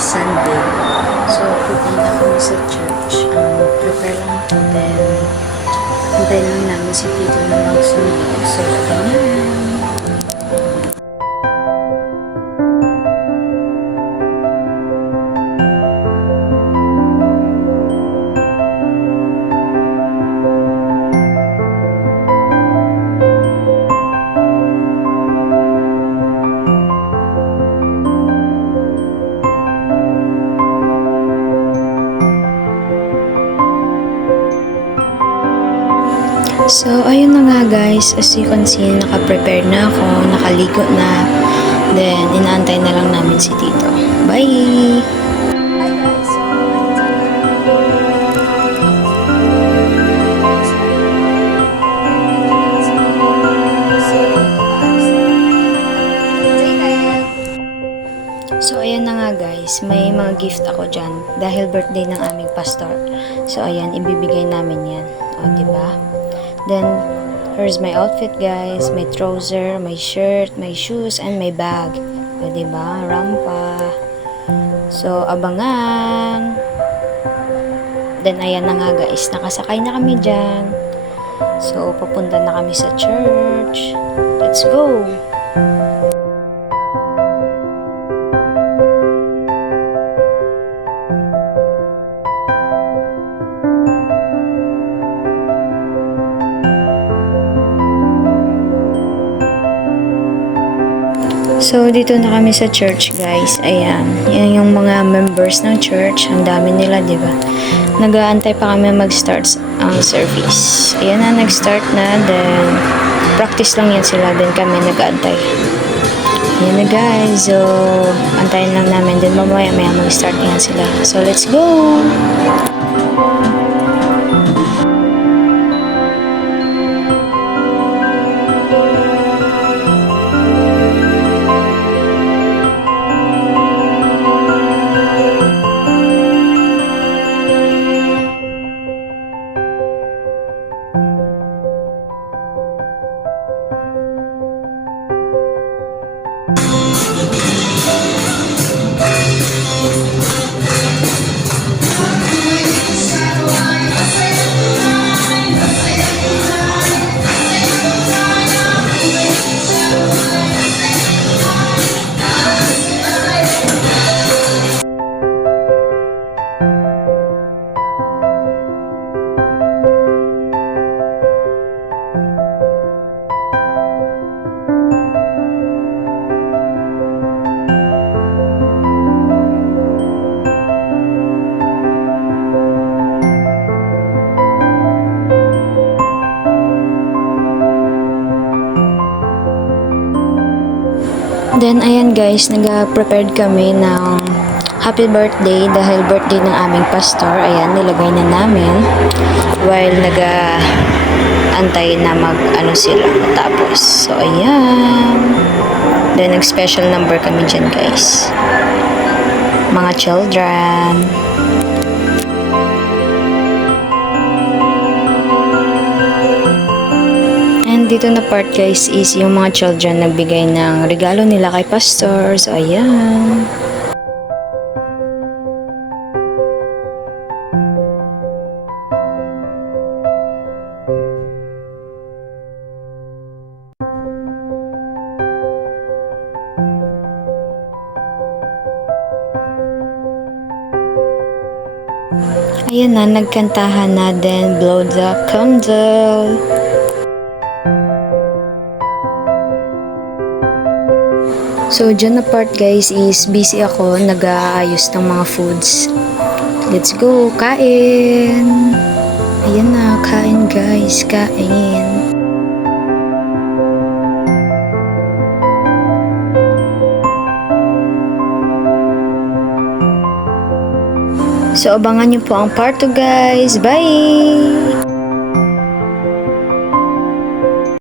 is Sunday. So, pupunta kami sa church. Prepare lang ako. Then, antayin lang namin si Tito na magsundo. So, ganyan. So, ayun na nga guys, as you can see, naka-prepare na ako, nakaligo na. Then, inaantay na lang namin si Tito. Bye! Bye guys! So, ayan na nga guys, may mga gift ako dyan dahil birthday ng aming pastor. So, ayan, ibibigay namin yan. O, diba? Then, here's my outfit guys. May trouser, may shirt, may shoes, and may bag. O, diba? Rampa. So, abangan. Then, ayan na nga guys. Nakasakay na kami dyan. So, papunta na kami sa church. Let's go! So, dito na kami sa church, guys. Ayan. Yan yung mga members ng church. Ang dami nila, di ba? Nag-aantay pa kami mag-start ang service. Ayan na, nag-start na. Then, practice lang yan sila. Then, kami nag-aantay. Ayan na, guys. So, antayin lang namin. Then, mamaya-maya mag-start yan sila. So, let's go! Then, ayan guys, nag-prepared kami ng happy birthday dahil birthday ng aming pastor. Ayan, nilagay na namin while nag-antay na mag-ano sila matapos. So, ayan. Then, nag-special number kami dyan guys. Mga children. And dito na part guys is yung mga children nagbigay ng regalo nila kay pastor. So ayan. Ayan na, nagkantahan na din, blow the candle. So, dyan na part guys is busy ako, nag-aayos ng mga foods. Let's go, kain! Ayan na, kain guys, kain. So, abangan nyo po ang part 2 guys. Bye!